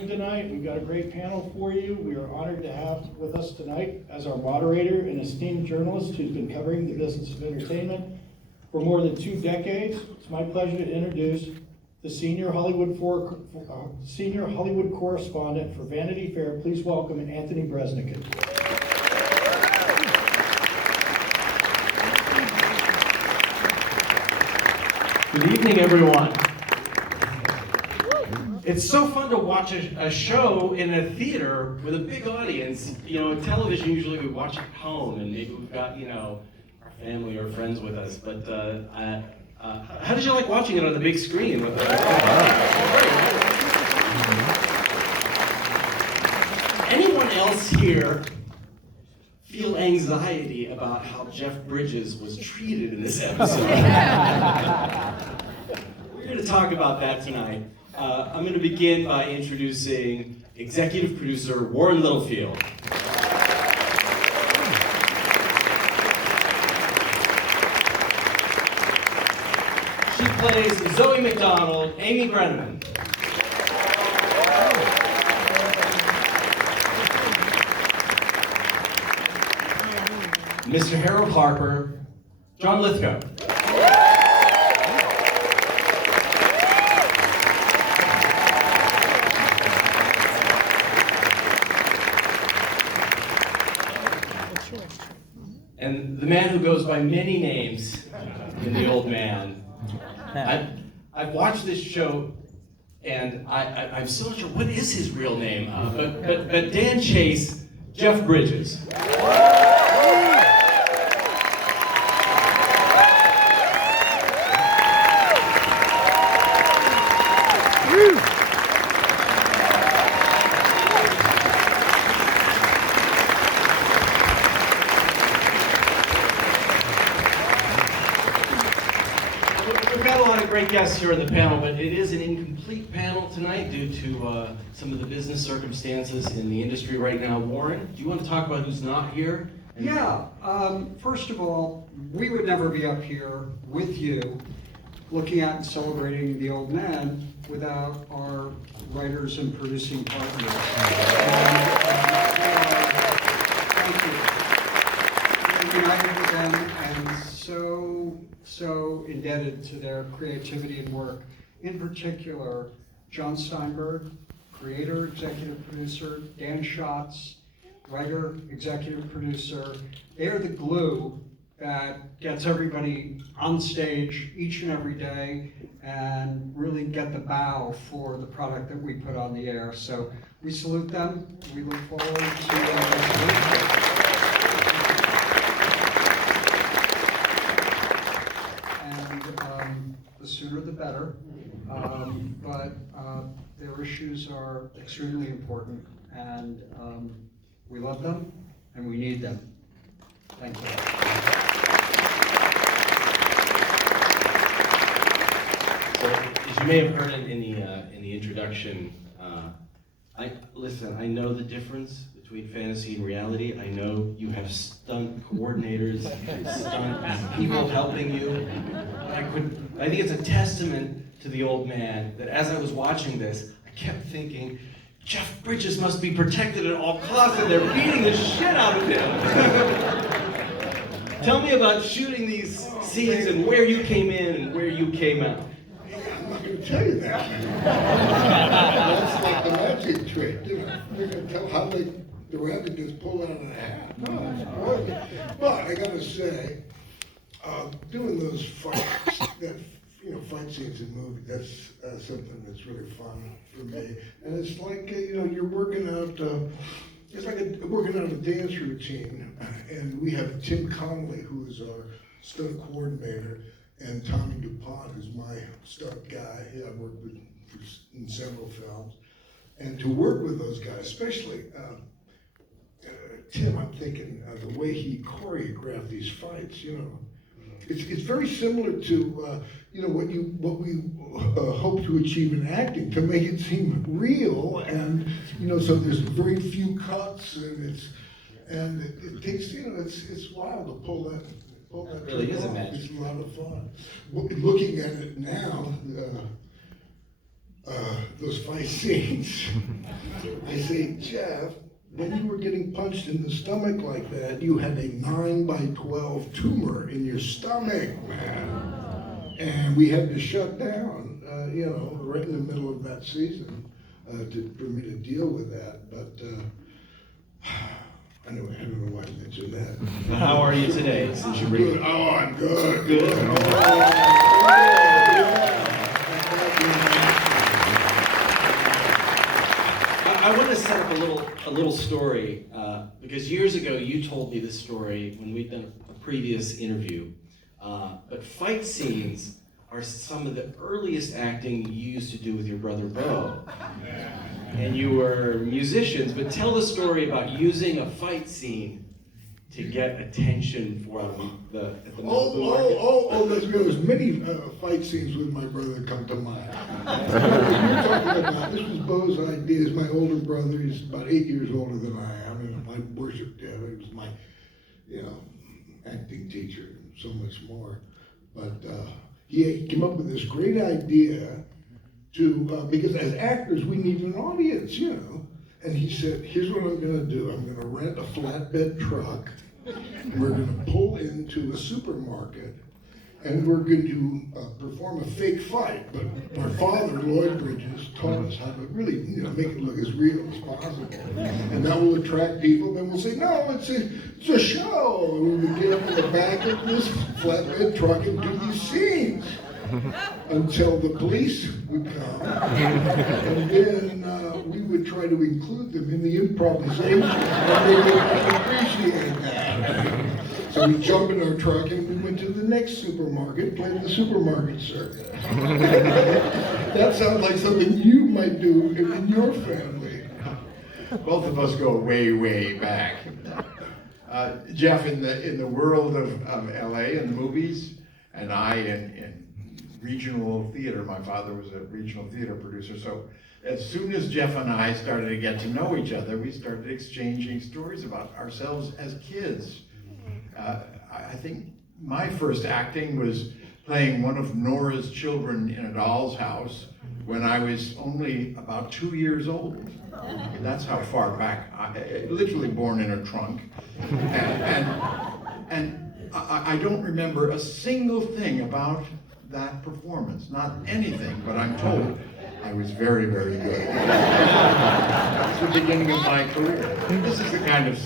Tonight, we've got a great panel for you. We are honored to have with us tonight as our moderator an esteemed journalist who's been covering the business of entertainment for more than 2 decades. It's my pleasure to introduce the senior Hollywood correspondent for Vanity Fair. Please welcome Anthony Bresnikan. Good evening, everyone. It's so fun to watch a show in a theater with a big audience. You know, television usually we watch at home, and maybe we've got, our family or friends with us. But how did you like watching it on the big screen? Anyone else here feel anxiety about how Jeff Bridges was treated in this episode? We're going to talk about that tonight. I'm going to begin by introducing executive producer Warren Littlefield. She plays Zoe McDonald, Amy Brenneman. Mr. Harold Harper, John Lithgow. And the man who goes by many names in The Old Man. I've watched this show, and I'm still not sure what is his real name. But Dan Chase, Jeff Bridges. Great guests here on the panel, but it is an incomplete panel tonight due to some of the business circumstances in the industry right now. Warren, do you want to talk about who's not here? Yeah, first of all, we would never be up here with you looking at and celebrating The Old Man without our writers and producing partners. Thank you. We're united with them and so indebted to their creativity and work. In particular, John Steinberg, creator, executive producer, Dan Schatz, writer, executive producer. They are the glue that gets everybody on stage each and every day and really get the bow for the product that we put on the air. So we salute them. We look forward to the sooner the better, but their issues are extremely important, and we love them, and we need them. Thank you. So, as you may have heard in the introduction, I know the difference between fantasy and reality. I know you have stunt coordinators, stunt people helping you. I think it's a testament to The Old Man that as I was watching this, I kept thinking, Jeff Bridges must be protected at all costs, and they're beating the shit out of him. Tell me about shooting these scenes and where you came in and where you came out. I'm not going to tell you that. That's like the magic trick, They're going to tell how the rabbit just pulled out of the hat. No, it's brilliant. But I got to say, doing those fights, fight scenes in movies, that's something that's really fun for me. And it's like, you're working out, it's like working out a dance routine. And we have Tim Connolly, who is our stunt coordinator, and Tommy DuPont, who's my stunt guy. I've worked with in several films. And to work with those guys, especially Tim, I'm thinking the way he choreographed these fights, it's very similar to what we hope to achieve in acting, to make it seem real, and so there's very few cuts, and it takes it's wild to pull that That really is a magic. It's a lot of fun. Looking at it now, those fight scenes. I say, Jeff, when you were getting punched in the stomach like that, you had a 9x12 tumor in your stomach, man. And we had to shut down, right in the middle of that season for me to deal with that. But anyway, I don't know why I mentioned that. How are you today? Since you're Good. Oh, I'm good. Good. I want to set up a little story because years ago you told me this story when we'd done a previous interview. But fight scenes are some of the earliest acting you used to do with your brother Bo. And you were musicians, but tell the story about using a fight scene to get attention for at the Malibu market. There's many fight scenes with my brother come to mind. You're talking about, this was Bo's idea. He's my older brother. He's about 8 years older than I am. And I worshiped him. He was my, acting teacher and so much more. But he came up with this great idea to, because as actors, we need an audience, And he said, here's what I'm gonna do. I'm gonna rent a flatbed truck. We're gonna pull into a supermarket and we're going to perform a fake fight. But my father, Lloyd Bridges, taught us how to really, make it look as real as possible. And that will attract people. Then we'll say, no, it's a show. And we would get up in the back of this flatbed truck and do these scenes until the police would come. And then we would try to include them in the improvisation. And they would appreciate that. So we jumped in our truck and we went to the next supermarket, played the supermarket circuit. That sounds like something you might do in your family. Both of us go way, way back. Jeff in the world of LA and the movies, and I in regional theater. My father was a regional theater producer, so as soon as Jeff and I started to get to know each other, we started exchanging stories about ourselves as kids. I think my first acting was playing one of Nora's children in a doll's house when I was only about 2 years old. That's how far back, literally born in a trunk. And I don't remember a single thing about that performance, not anything, but I'm told I was very, very good. That's the beginning of my career. This is the kind of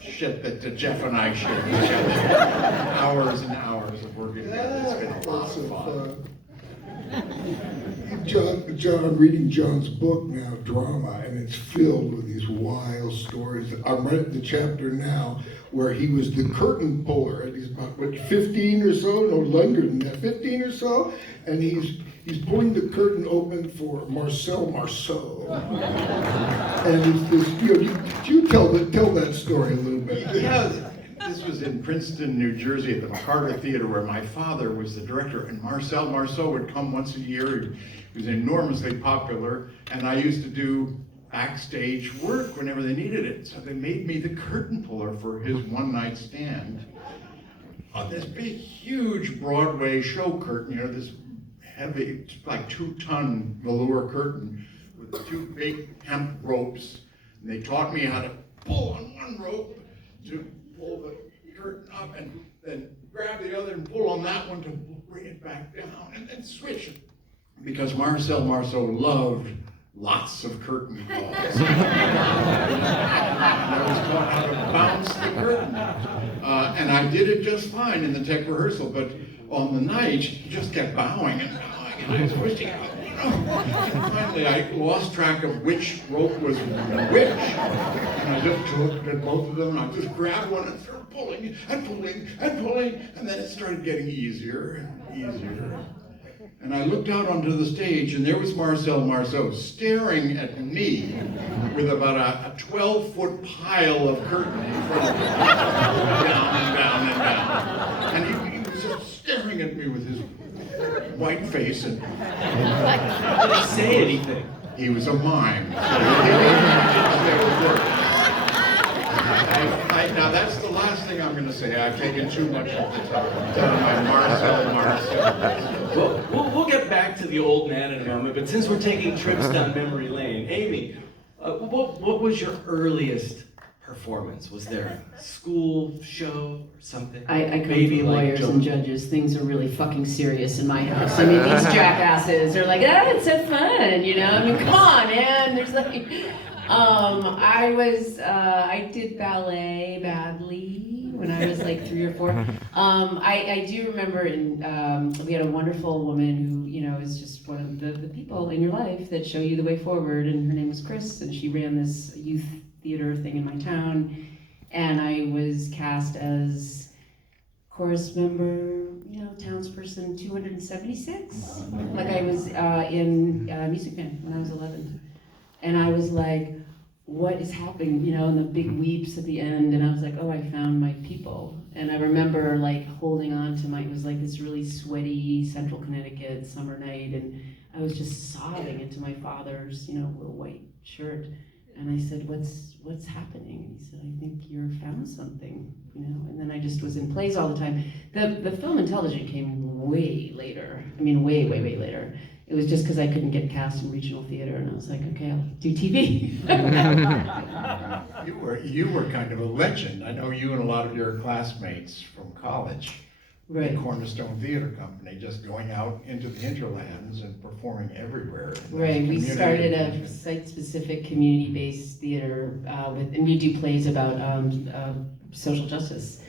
shit that Jeff and I share together. Hours and hours of working together. It's been a lot of fun. John, I'm reading John's book now, Drama, and it's filled with these wild stories. I'm right at the chapter now where he was the curtain puller, and he's about, 15 or so, no longer than that, 15 or so, and he's pulling the curtain open for Marcel Marceau. And it's this, you tell that story a little bit. Yeah, this was in Princeton, New Jersey at the McCarter Theater where my father was the director, and Marcel Marceau would come once a year. He was enormously popular, and I used to do backstage work whenever they needed it. So they made me the curtain puller for his one-night stand on this big, huge Broadway show curtain, this heavy, like 2-ton velour curtain with 2 big hemp ropes. And they taught me how to pull on one rope to pull the curtain up and then grab the other and pull on that one to bring it back down and then switch it. Because Marcel Marceau loved lots of curtain calls. I was taught how to bounce the curtain. And I did it just fine in the tech rehearsal, but on the night, he just kept bowing and bowing, and I was twisting out. And finally, I lost track of which rope was which. And I just looked at both of them, and I just grabbed one and started pulling and pulling and pulling, and then it started getting easier and easier. And I looked out onto the stage, and there was Marcel Marceau staring at me with about a 12-foot pile of curtain in front of him, down and down and down. And he was just staring at me with his white face, and Did he say anything? he was a mime. Now that's the last thing I'm going to say. I've taken too much of the time. My Marcel Marceau. We'll get back to to the old man in a moment, but since we're taking trips down memory lane, Amy, what was your earliest performance? Was there a school show or something? I come Maybe from like lawyers Joan- and judges. Things are really fucking serious in my house. I mean, these jackasses are like, ah, it's so fun, you know? I mean, come on, man. There's like, I did ballet badly when I was like 3 or 4. I do remember we had a wonderful woman who, you know, is just one of the people in your life that show you the way forward, and her name was Chris, and she ran this youth theater thing in my town, and I was cast as chorus member, you know, townsperson 276. Like I was in Music Man when I was 11. And I was like, what is happening, you know, and the big weeps at the end, and I was like, oh, I found my people. And I remember like holding on to it was like this really sweaty Central Connecticut summer night, and I was just sobbing into my father's, you know, little white shirt. And I said, what's happening? And he said, I think you're found something, you know? And then I just was in plays all the time. The film and television came way later. I mean, way, way, way later. It was just because I couldn't get cast in regional theater, and I was like, okay, I'll do TV. You were kind of a legend. I know you and a lot of your classmates from college, Right. the Cornerstone Theater Company, just going out into the hinterlands and performing everywhere. Right, we Community started a engagement. site-specific, community-based theater, and we do plays about social justice.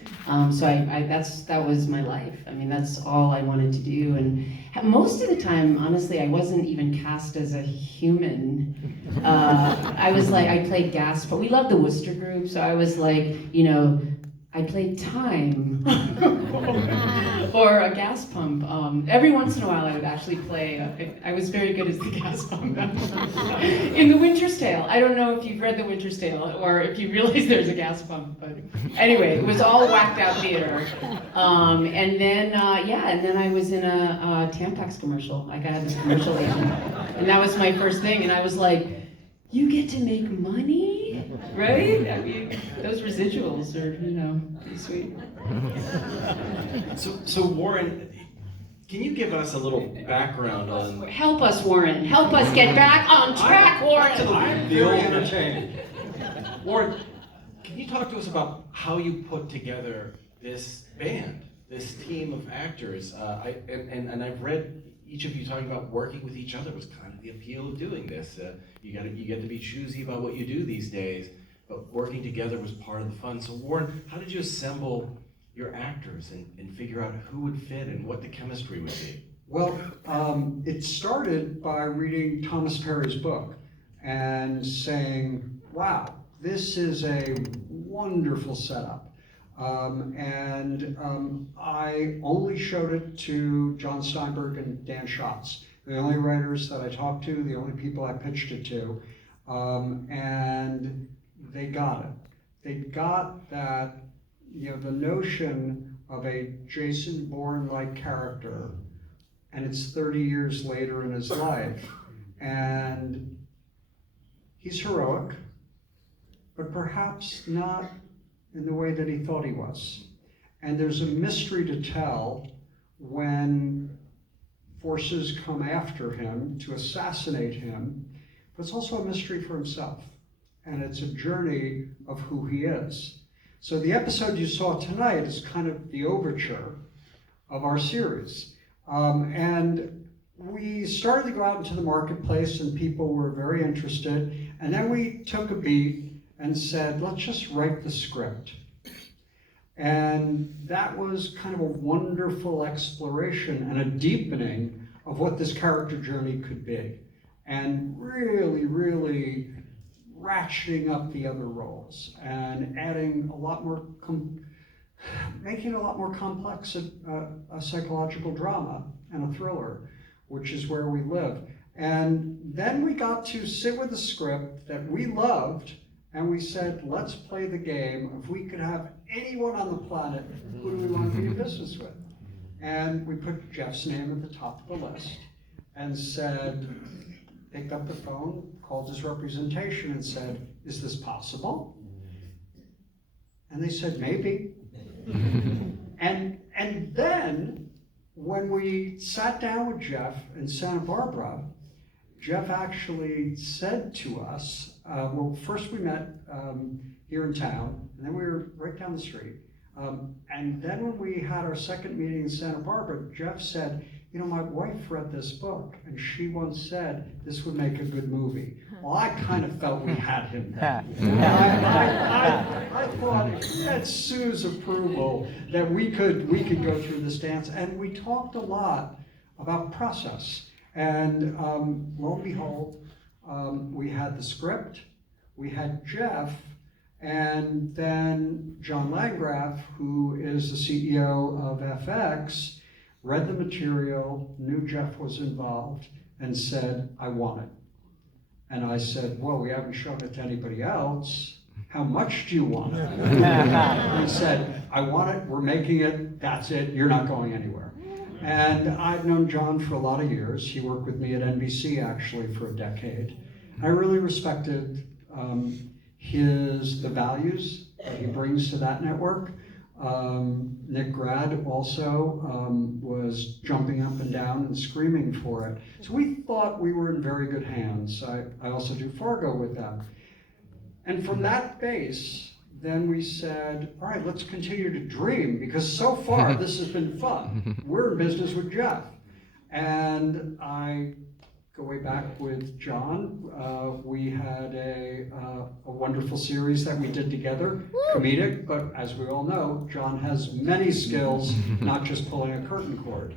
So that was my life. I mean, that's all I wanted to do. And most of the time, honestly, I wasn't even cast as a human. I was like, I played gas, but we loved the Worcester group, so I was like, you know, I played time or a gas pump. Every once in a while I would actually play, I was very good as the gas pump in The Winter's Tale. I don't know if you've read The Winter's Tale or if you realize there's a gas pump, but anyway, it was all whacked out theater. And then I was in a Tampax commercial. Like I had this commercial agent, and that was my first thing, and I was like, you get to make money, right? I mean, those residuals are, you know, pretty sweet. So Warren, can you give us a little background on Help us, Warren. Help us get back on track, Warren. I'm the very old entertained. Warren, can you talk to us about how you put together this band, this team of actors? And I've read each of you talking about working with each other was kind of the appeal of doing this. You get to be choosy about what you do these days, but working together was part of the fun. So Warren, how did you assemble your actors and figure out who would fit and what the chemistry would be? Well, it started by reading Thomas Perry's book and saying, wow, this is a wonderful setup. I only showed it to John Steinberg and Dan Schatz, the only writers that I talked to, the only people I pitched it to, and they got it. They got that, you know, the notion of a Jason Bourne-like character, and it's 30 years later in his life, and he's heroic, but perhaps not in the way that he thought he was. And there's a mystery to tell when forces come after him to assassinate him, but it's also a mystery for himself. And it's a journey of who he is. So the episode you saw tonight is kind of the overture of our series. And we started to go out into the marketplace and people were very interested. And then we took a beat and said, let's just write the script. And that was kind of a wonderful exploration and a deepening of what this character journey could be. And really, really ratcheting up the other roles and adding a lot more, making it a lot more complex a psychological drama and a thriller, which is where we live. And then we got to sit with a script that we loved, and we said, let's play the game. If we could have anyone on the planet, who do we want to be in business with? And we put Jeff's name at the top of the list and said, picked up the phone, called his representation and said, is this possible? And they said, maybe. And then when we sat down with Jeff in Santa Barbara, Jeff actually said to us, well, first we met here in town, and then we were right down the street. And then when we had our second meeting in Santa Barbara, Jeff said, you know, my wife read this book, and she once said this would make a good movie. Well, I kind of felt we had him then. I thought if we had Sue's approval that we could go through this dance, and we talked a lot about process. And lo and behold, we had the script, we had Jeff, and then John Landgraf, who is the CEO of FX, read the material, knew Jeff was involved, and said, I want it. And I said, well, we haven't shown it to anybody else. How much do you want it? He said, I want it, we're making it, that's it, you're not going anywhere. And I've known John for a lot of years. He worked with me at NBC actually for a decade. I really respected the values that he brings to that network. Nick Grad also was jumping up and down and screaming for it. So we thought we were in very good hands. I also do Fargo with them. And from that base, then we said, all right, let's continue to dream, because so far this has been fun. We're in business with Jeff. And I go way back with John. We had a wonderful series that we did together, comedic, but as we all know, John has many skills, not just pulling a curtain cord.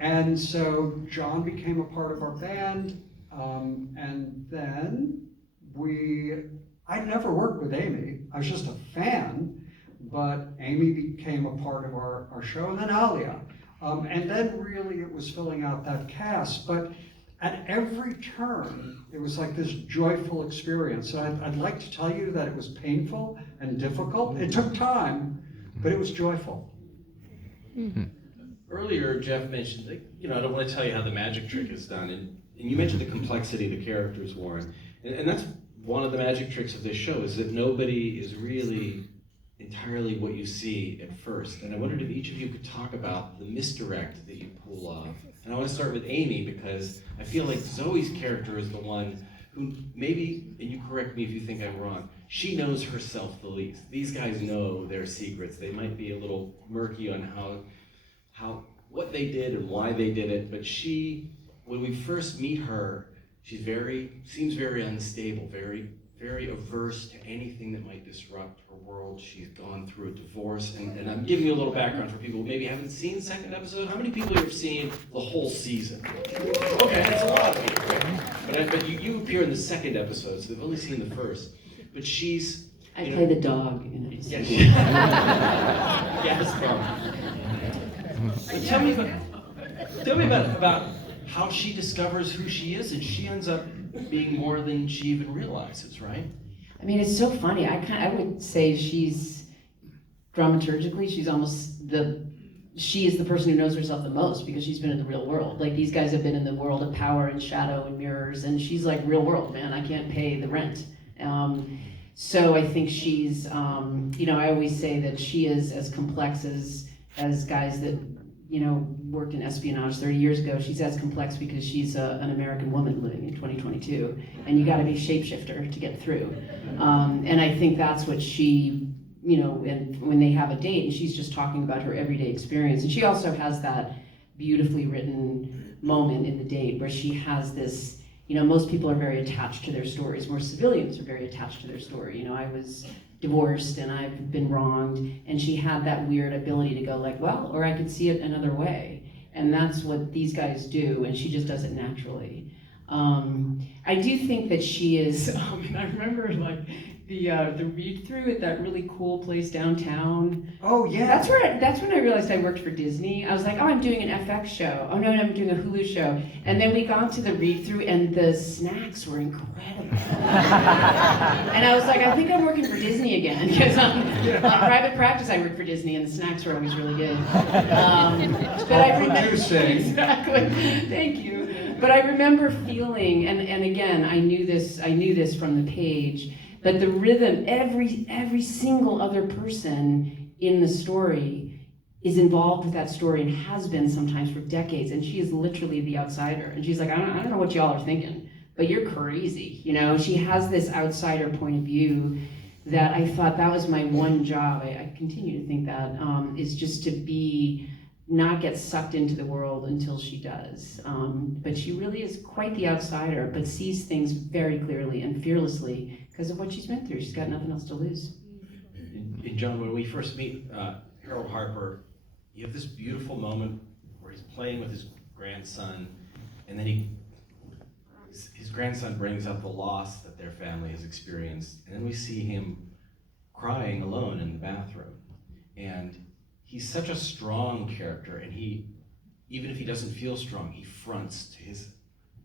And so John became a part of our band, and then I'd never worked with Amy, I was just a fan, but Amy became a part of our show, and then Alia. And then really it was filling out that cast, but at every turn, it was like this joyful experience. And I'd like to tell you that it was painful and difficult. It took time, but it was joyful. Earlier, Jeff mentioned, I don't want to tell you how the magic trick is done, and you mentioned the complexity of the characters, Warren. And that's one of the magic tricks of this show, is that nobody is really entirely what you see at first. And I wondered if each of you could talk about the misdirect that you pull off. And I want to start with Amy, because I feel like Zoe's character is the one who maybe, and you correct me if you think I'm wrong, she knows herself the least. These guys know their secrets. They might be a little murky on what they did and why they did it, but she, when we first meet her, seems very unstable, very averse to anything that might disrupt her world. She's gone through a divorce, and I'm giving you a little background for people who maybe haven't seen the second episode. How many people have seen the whole season? Okay, that's a lot of people. But you appear in the second episode, so they've only seen the first. But she's... I play the dog in it. Yes. Yes, dog. But tell me about how she discovers who she is, and she ends up being more than she even realizes, right? I mean, it's so funny. I would say she's dramaturgically, she is the person who knows herself the most, because she's been in the real world. Like, these guys have been in the world of power and shadow and mirrors, and she's like, real world, man, I can't pay the rent. So I think she's, I always say that she is as complex as guys that, worked in espionage 30 years ago. She's as complex because she's an American woman living in 2022, and you got to be a shapeshifter to get through. And I think that's what she, and when they have a date, and she's just talking about her everyday experience, and she also has that beautifully written moment in the date where she has this, most people are very attached to their stories. Most civilians are very attached to their story. I was divorced and I've been wronged, and she had that weird ability to go like, well, or I could see it another way. And that's what these guys do, and she just does it naturally. I do think that she is, and I remember like the read through at that really cool place downtown. Oh yeah. That's when I realized I worked for Disney. I was like, oh, I'm doing an FX show. Oh no, I'm doing a Hulu show. And then we got to the read through, and the snacks were incredible. And I was like, I think I'm working for Disney again, because on private practice I work for Disney, and the snacks were always really good. But I remember exactly. Thank you. But I remember feeling, and again, I knew this from the page, that the rhythm, every single other person in the story is involved with that story and has been sometimes for decades, and she is literally the outsider. And she's like, I don't know what y'all are thinking, but you're crazy, you know? She has this outsider point of view that I thought that was my one job. I continue to think that, is just to not get sucked into the world until she does. But she really is quite the outsider, but sees things very clearly and fearlessly because of what she's been through. She's got nothing else to lose. And John, when we first meet Harold Harper, you have this beautiful moment where he's playing with his grandson, and then his grandson brings up the loss that their family has experienced, and then we see him crying alone in the bathroom. And he's such a strong character, and even if he doesn't feel strong, he fronts to his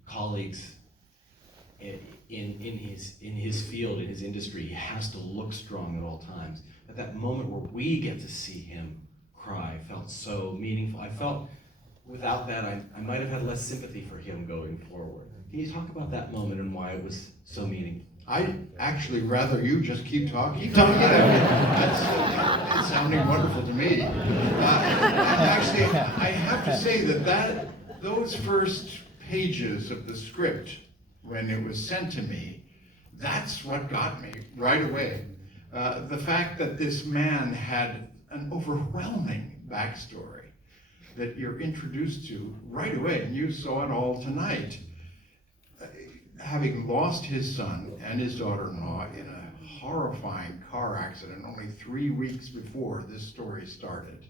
colleagues in his field, in his industry. He has to look strong at all times. But that moment where we get to see him cry felt so meaningful. I felt without that, I might have had less sympathy for him going forward. Can you talk about that moment and why it was so meaningful? I'd actually rather you just keep talking. Keep talking. It's sounding wonderful to me. Actually, I have to say that those first pages of the script, when it was sent to me, that's what got me right away. The fact that this man had an overwhelming backstory that you're introduced to right away, and you saw it all tonight. Having lost his son and his daughter-in-law in a horrifying car accident only 3 weeks before this story started.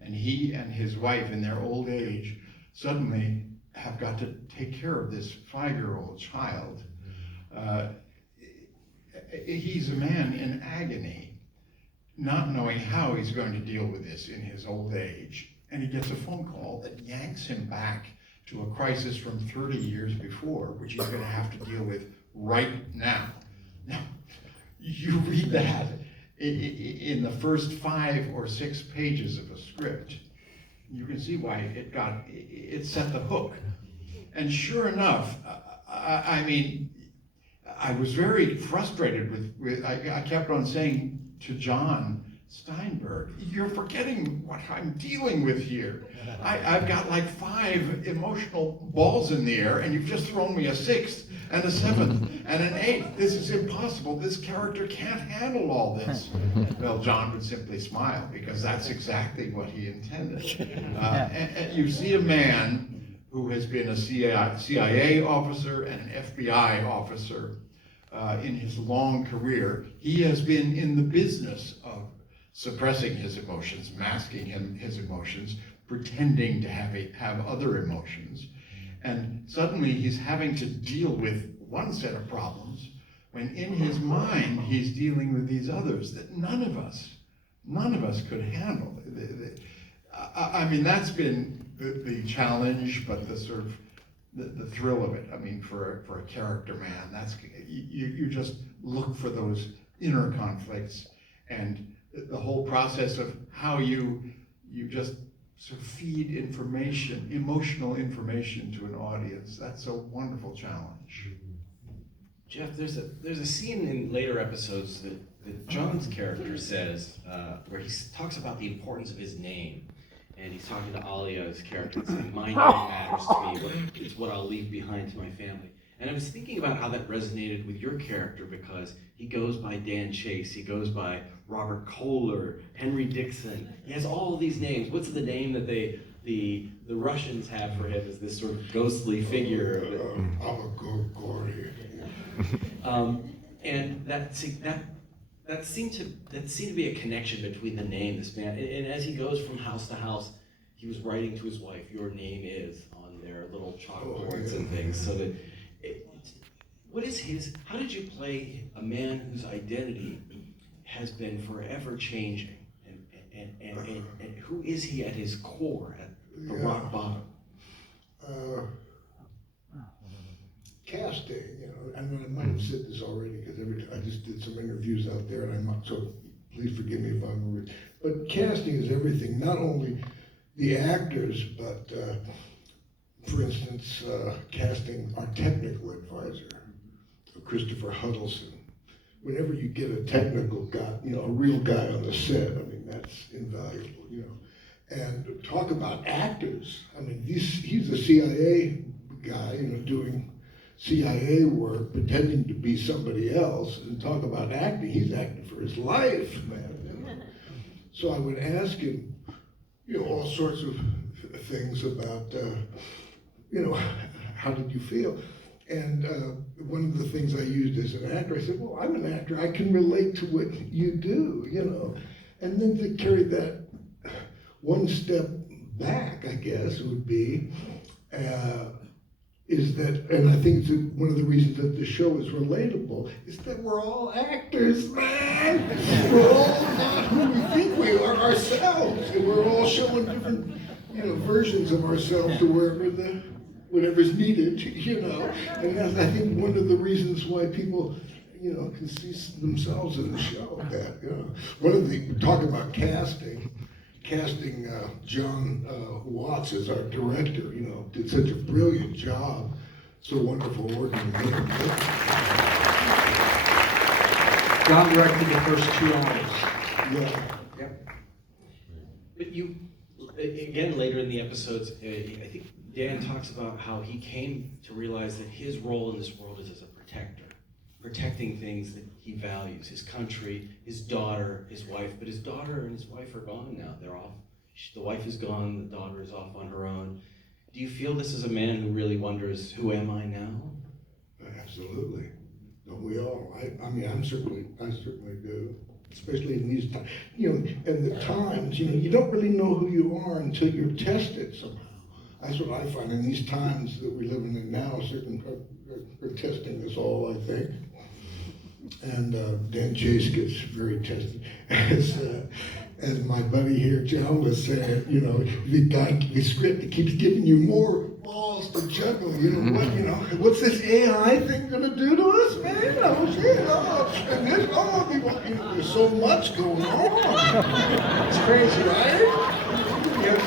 And he and his wife in their old age suddenly have got to take care of this 5-year-old child. He's a man in agony, not knowing how he's going to deal with this in his old age. And he gets a phone call that yanks him back to a crisis from 30 years before, which he's going to have to deal with right now. Now, you read that in the first 5 or 6 pages of a script, you can see why it set the hook. And sure enough, I mean, I was very frustrated with I kept on saying to John Steinberg, you're forgetting what I'm dealing with here. I've got like 5 emotional balls in the air, and you've just thrown me a 6th and a 7th and an 8th. This is impossible. This character can't handle all this. Well, John would simply smile, because that's exactly what he intended. And you see a man who has been a CIA officer and an FBI officer in his long career. He has been in the business of suppressing his emotions, masking his emotions, pretending to have other emotions. And suddenly he's having to deal with one set of problems when in his mind he's dealing with these others that none of us could handle. I mean, that's been the challenge, but the sort of the thrill of it. I mean, for a character man, that's you just look for those inner conflicts, and the whole process of how you just sort of feed information, emotional information to an audience. That's a wonderful challenge. Jeff, there's a scene in later episodes that John's character says, where he talks about the importance of his name. And he's talking to Alia's character and saying, my name matters to me, it's what I'll leave behind to my family. And I was thinking about how that resonated with your character, because he goes by Dan Chase, he goes by Robert Kohler, Henry Dixon. He has all of these names. What's the name that the Russians have for him as this sort of ghostly figure? And that seemed to be a connection between the name, this man, and as he goes from house to house, he was writing to his wife, your name is, on their little chalkboards and things, so that, how did you play a man whose identity has been forever changing, and who is he at his core, at the rock bottom? Casting, and I might have said this already, because I just did some interviews out there, and I'm not, so please forgive me if I'm rude. But casting is everything, not only the actors, but for instance, casting our technical advisor, Christopher Huddleston, whenever you get a technical guy, you know, a real guy on the set, I mean, that's invaluable, you know. And talk about actors. I mean, he's a CIA guy, you know, doing CIA work, pretending to be somebody else, and talk about acting. He's acting for his life, man. You know? So I would ask him, you know, all sorts of things about, you know, how did you feel? And one of the things I used as an actor, I said, well, I'm an actor. I can relate to what you do, you know. And then to carry that one step back, I guess, would be, is that, and I think it's one of the reasons that the show is relatable, is that we're all actors, man. We're all not who we think we are ourselves, and we're all showing different, you know, versions of ourselves to whatever's needed, you know. And that's, I think, one of the reasons why people, you know, can see themselves in the show. That, you know, one of the talk about casting John Watts as our director, you know, did such a brilliant job. So wonderful working with him. John directed the first 2 hours. Yeah. Yep. But you, again, later in the episodes, I think Dan talks about how he came to realize that his role in this world is as a protector, protecting things that he values, his country, his daughter, his wife. But his daughter and his wife are gone now. They're off. The wife is gone, the daughter is off on her own. Do you feel this is a man who really wonders, who am I now? Absolutely. Don't we all? I mean, I certainly do. Especially in these times, you know, and the times, you know, you don't really know who you are until you're tested somehow. That's what I find in these times that we're living in now. Certain are testing us all, I think. And Dan Chase gets very tested. As my buddy here, John, was saying, you know, the script that keeps giving you more balls to juggle. You know what? You know, what's this AI thing gonna do to us, man? Oh shit! And this, you know, there's so much going on. It's crazy, right? Yeah.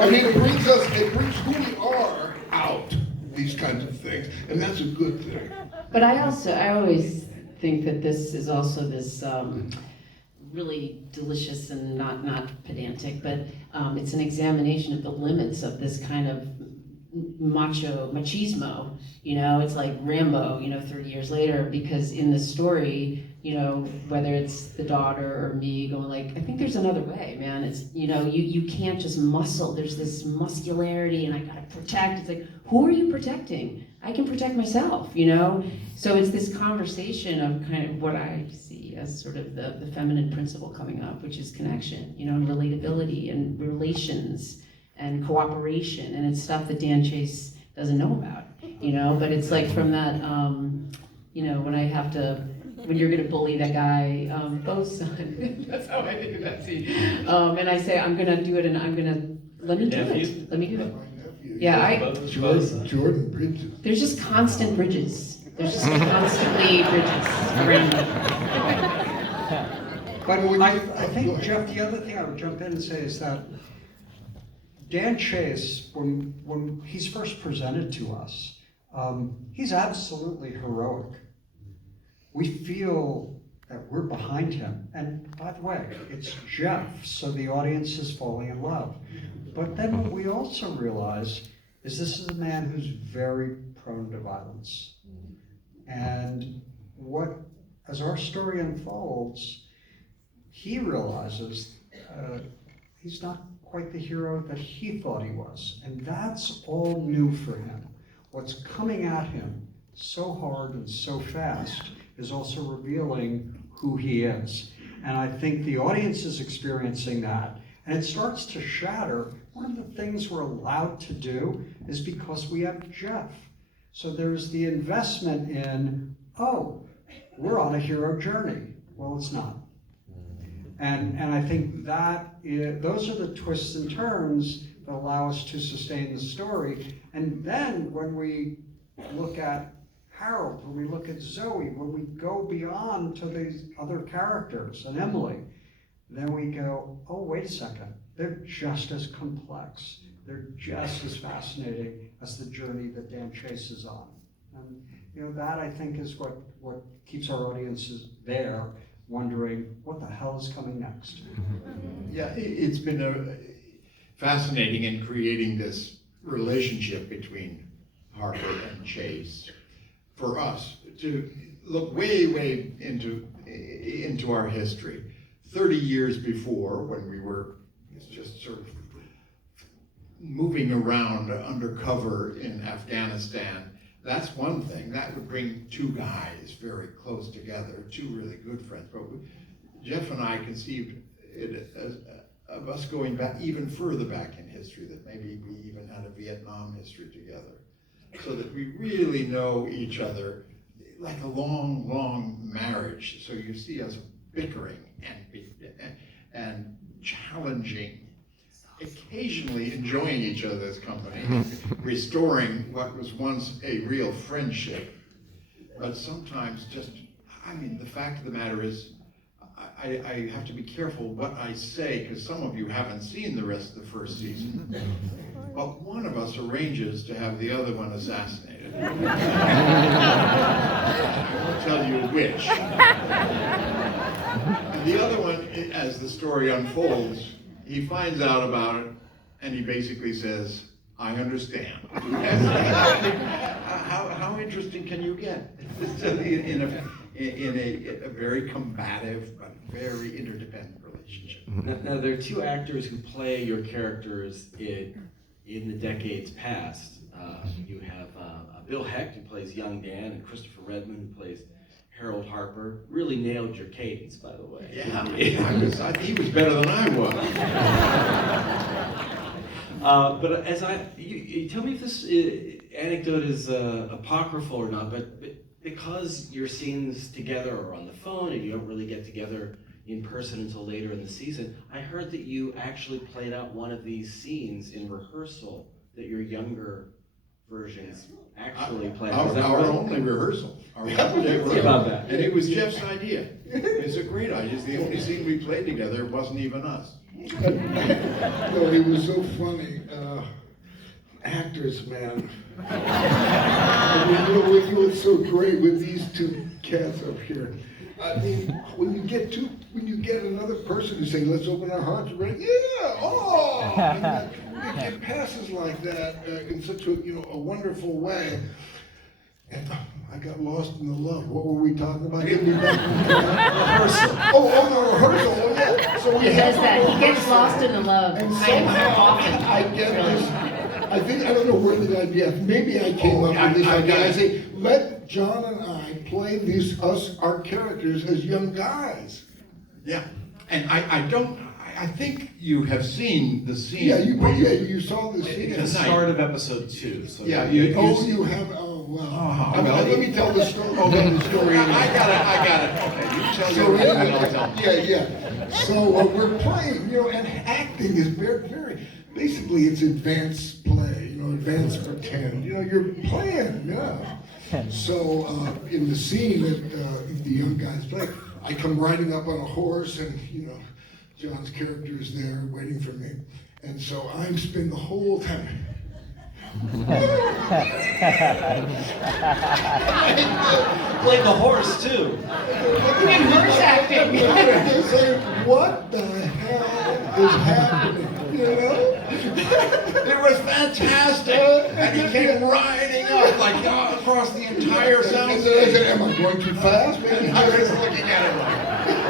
I mean, it brings who we are out. These kinds of things, and that's a good thing. But I always think that this is also this really delicious and not pedantic, but it's an examination of the limits of this kind of machismo. You know, it's like Rambo, you know, 30 years later, because in the story, you know, whether it's the daughter or me going like, I think there's another way, man. It's, you know, you can't just muscle. There's this muscularity and I gotta protect. It's like, who are you protecting? I can protect myself, you know? So it's this conversation of kind of what I see as sort of the feminine principle coming up, which is connection, you know, and relatability and relations and cooperation. And it's stuff that Dan Chase doesn't know about, you know? But it's like from that, you know, when you're gonna bully that guy, Bo's son, that's how I think of that scene. And I say, I'm gonna do it and let me do it. Let me do it. Yeah, Jordan Bridges. There's just constant bridges. There's just constantly bridges around me. But I think, Jeff, the other thing I would jump in and say is that Dan Chase, when he's first presented to us, he's absolutely heroic. We feel that we're behind him. And by the way, it's Jeff, so the audience is falling in love. But then what we also realize is this is a man who's very prone to violence. And as our story unfolds, he realizes he's not quite the hero that he thought he was. And that's all new for him. What's coming at him so hard and so fast is also revealing who he is. And I think the audience is experiencing that. And it starts to shatter. One of the things we're allowed to do is because we have Jeff. So there's the investment in, oh, we're on a hero journey. Well, it's not. And I think those are the twists and turns that allow us to sustain the story. And then when we look at Harold, when we look at Zoe, when we go beyond to these other characters and Emily, then we go, oh, wait a second. They're just as complex. They're just as fascinating as the journey that Dan Chase is on. And That I think is what keeps our audiences there, wondering what the hell is coming next. Yeah, it's been fascinating in creating this relationship between Harper and Chase. For us to look way into our history, 30 years before, when we were just sort of moving around undercover in Afghanistan, that's one thing. That would bring two guys very close together, two really good friends. But Jeff and I conceived it of us going back even further back in history, that maybe we even had a Vietnam history together, so that we really know each other like a long marriage. So you see us bickering and challenging, occasionally enjoying each other's company, restoring what was once a real friendship. But sometimes the fact of the matter is, I have to be careful what I say, because some of you haven't seen the rest of the first season. But one of us arranges to have the other one assassinated. I won't tell you which. And the other one, as the story unfolds, he finds out about it, and he basically says, I understand. How interesting can you get? In a very combative but very interdependent relationship. Now, there are two actors who play your characters in the decades past. You have Bill Hecht, who plays young Dan, and Christopher Redmond, who plays Harold Harper. Really nailed your cadence, by the way. Yeah, he was better than I was. But you tell me if this anecdote is apocryphal or not, but because your scenes together are on the phone and you don't really get together in person until later in the season, I heard that you actually played out one of these scenes in rehearsal that your younger versions actually played. Our only rehearsal. Tell me about that. And it was Jeff's idea. It's a great idea. It's the only scene we played together. It wasn't even us. No, it was so funny. Actors, man. What's so great with these two cats up here? I mean, when you get another person who's saying, "Let's open our hearts," we're like, "Yeah, oh!" And it passes like that in such a wonderful way. And I got lost in the love. What were we talking about? Getting me back in the rehearsal. The rehearsal. Oh, yeah. So He does that. He gets lost in the love. And I am so often. I get this. I don't know where the idea. Maybe I came up with this idea. I say, let John and I play our characters as young guys. Yeah, and I think you have seen the scene. Yeah, you saw the scene. It's the start of episode 2. So yeah, you have. Oh wow. Let me tell the story. I got it. Okay, you tell your and I'll tell. Yeah. So we're playing, and acting is very, very. Basically, it's advanced play, advanced pretend. You're playing, yeah. So in the scene that the young guys play, I come riding up on a horse, and John's character is there waiting for me, and so I'm spinning the whole time. Played the horse too. You did horse acting. They say, what the hell is happening? It was fantastic, and he came riding up like across the entire sound I stage. said, am I going too fast? I was looking at him like,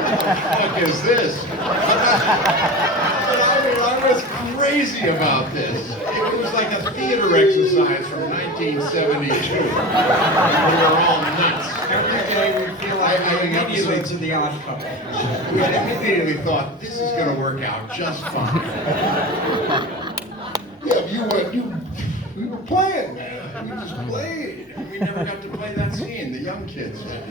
what the fuck is this? But I was crazy about this. It was like a theater exercise from 1972. We were all nuts. Every day we feel like doing episodes of The Odd Couple. We immediately thought, this is going to work out just fine. Yeah, we were playing, man. We just played. We never got to play that scene, the young kids did.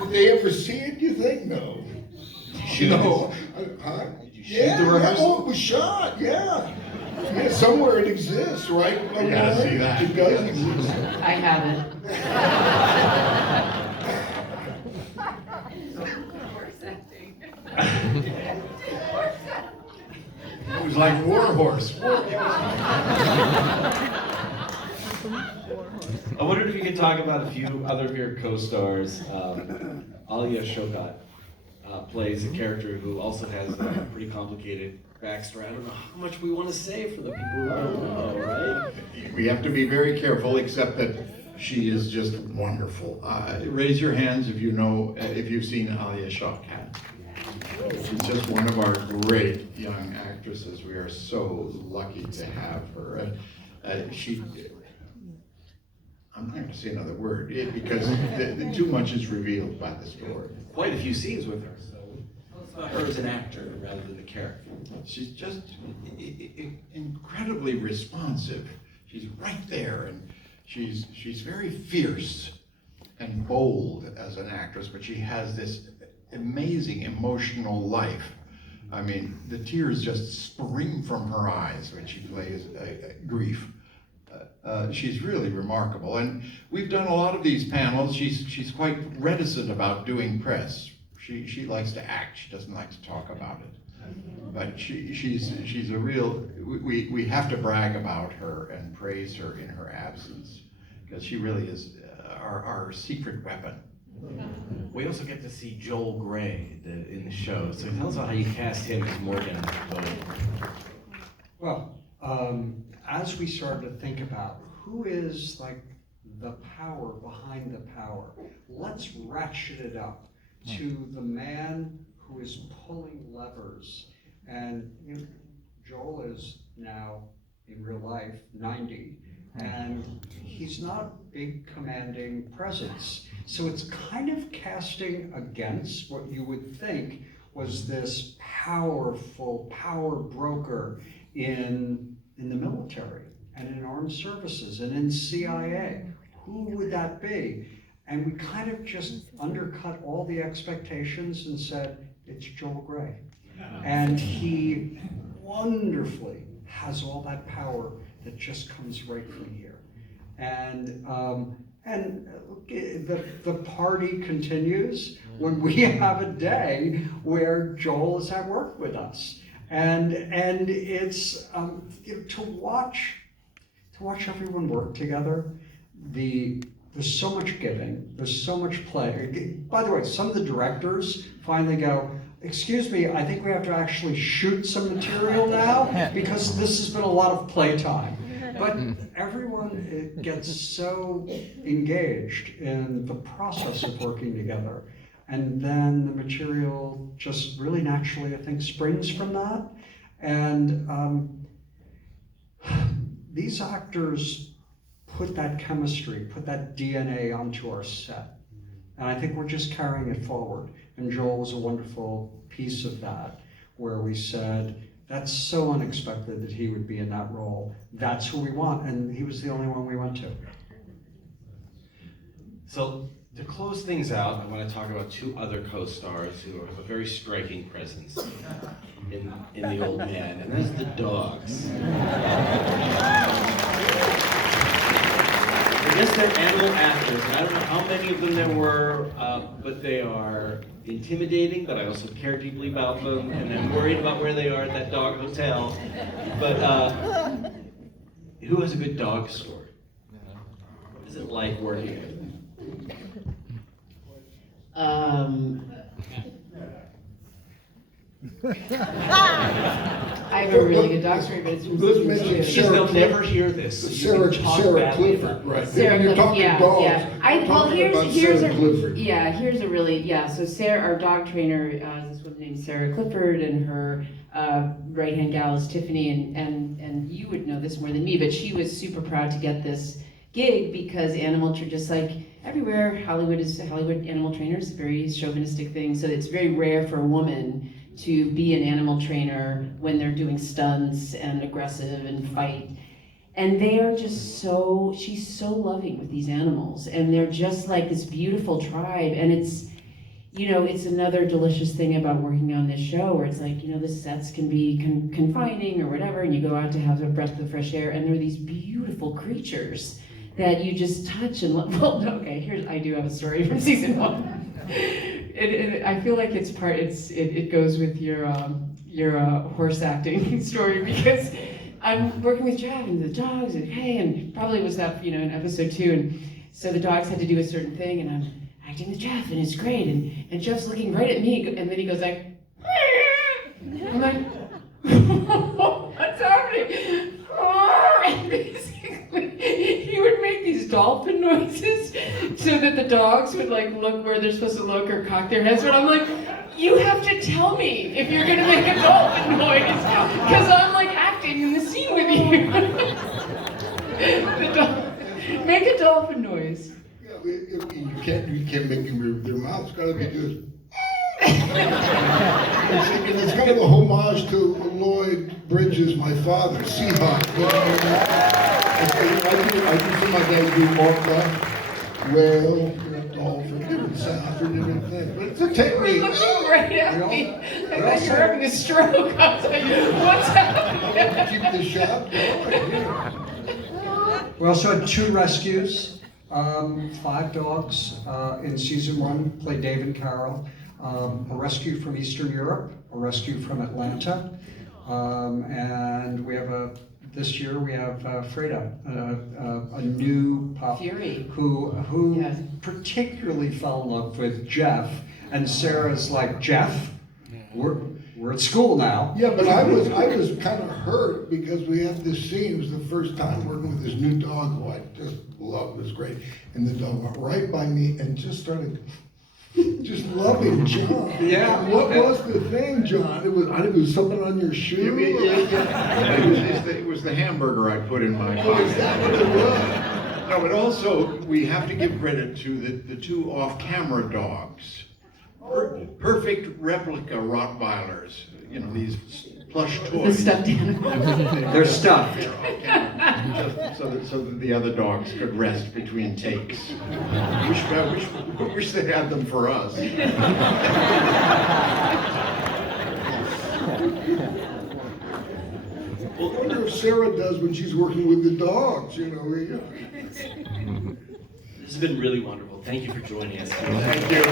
Did they ever see it, you think? No. No. Huh? Did you shoot the rehearsal? Oh, it was shot, yeah. Yeah, somewhere it exists, right? You gotta see that. It does exist. I haven't. It was like Warhorse. I wondered if you could can talk about a few other of your co-stars. Alia Shokat plays a character who also has a pretty complicated backstory. I don't know how much we want to say for the people who don't know, right? We have to be very careful, except that she is just wonderful. Raise your hands if you know, if you've seen Alia Shawkat. She's just one of our great young actresses. We are so lucky to have her. I'm not going to say another word because too much is revealed by the story. Quite a few scenes with her, so tell us about her as an actor rather than the character. She's just incredibly responsive. She's right there, and she's very fierce and bold as an actress, but she has this amazing emotional life. I mean, the tears just spring from her eyes when she plays grief. She's really remarkable, and we've done a lot of these panels. She's quite reticent about doing press. She likes to act. She doesn't like to talk about it. But she's a real. We have to brag about her and praise her in her absence because she really is our secret weapon. We also get to see Joel Grey in the show. So tell us about how you cast him as Morgan. Well, as we started to think about who is like the power behind the power, let's ratchet it up to the man who is pulling levers. And you know, Joel is now, in real life, 90, and he's not a big commanding presence. So it's kind of casting against what you would think was this powerful power broker in the military and in armed services and in CIA. Who would that be? And we kind of just undercut all the expectations and said, it's Joel Grey. And he wonderfully has all that power that just comes right from here. And the party continues when we have a day where Joel is at work with us. And it's you know, to watch everyone work together. There's so much giving. There's so much play. By the way, some of the directors finally go, "Excuse me, I think we have to actually shoot some material now because this has been a lot of playtime." But everyone gets so engaged in the process of working together. And then the material just really naturally, I think, springs from that. And these actors put that chemistry, put that DNA onto our set. And I think we're just carrying it forward. And Joel was a wonderful piece of that, where we said, that's so unexpected that he would be in that role. That's who we want. And he was the only one we went to. So to close things out, I want to talk about two other co-stars who have a very striking presence in the old man, and that's the dogs. I guess they're animal actors, and I don't know how many of them there were, but they are intimidating, but I also care deeply about them, and I'm worried about where they are at that dog hotel. But who has a good dog story? What is it like working with them? I have a really good dog story, but it's from season Let's mention 2. Because they'll never hear this. So you Sarah can talk Clifford, badly right? about them. Sarah You're Clifford, talking yeah, dogs. yeah. I'm talking about Here's Sarah a Clifford. here's a really So Sarah, our dog trainer, this woman named Sarah Clifford, and her right hand gal is Tiffany, and you would know this more than me, but she was super proud to get this gig because just like everywhere, Hollywood animal trainers, a very chauvinistic thing. So it's very rare for a woman to be an animal trainer when they're doing stunts and aggressive and fight. And they are just she's so loving with these animals, and they're just like this beautiful tribe. And it's another delicious thing about working on this show, where it's like, the sets can be confining or whatever, and you go out to have a breath of fresh air, and there are these beautiful creatures that you just touch and love. Well, okay, I do have a story from season 1. I feel like it goes with your horse acting story, because I'm working with Chad and the dogs, and probably was that, in episode 2, so the dogs had to do a certain thing, and I'm acting with Jeff, and it's great, and Jeff's looking right at me, and then he goes like, I'm like, what's happening? And basically, he would make these dolphin noises so that the dogs would like look where they're supposed to look or cock their heads. But I'm like, you have to tell me if you're gonna make a dolphin noise, because I'm like acting in the scene with you. Make a dolphin noise. Yeah, you can't make them move their mouth's gotta be just. It's kind of a homage to Lloyd Bridges, my father, Seahawk. I do see my dad do orca, whale, dolphin, different sounds for different things. But it's a He technique. looked right at me. I thought you were having a stroke. I was like, what's happening? Keep the shop going. We also had 2 rescues, 5 dogs in season 1, played Dave and Carol. A rescue from Eastern Europe, a rescue from Atlanta, and we have this year we have Freda, a new pup Fury. who Yes. particularly fell in love with Jeff, and Sarah's like, Jeff, we're at school now. Yeah, but I was kind of hurt because we had this scene. It was the first time working with this new dog who I just loved. It was great, and the dog went right by me and just started. Just loving John. Yeah. What was the thing, John? It was something on your shoe. It was the hamburger I put in my Oh, is pocket. that what it was? No, but also, we have to give credit to the 2 off-camera dogs. Perfect replica Rottweilers, you know, these plush The toys. stuffed animal. They're stuffed. They're off-camera, just so that the other dogs could rest between takes. Wish they had them for us. I wonder if Sarah does when she's working with the dogs, you know. This has been really wonderful. Thank you for joining us. Thank you.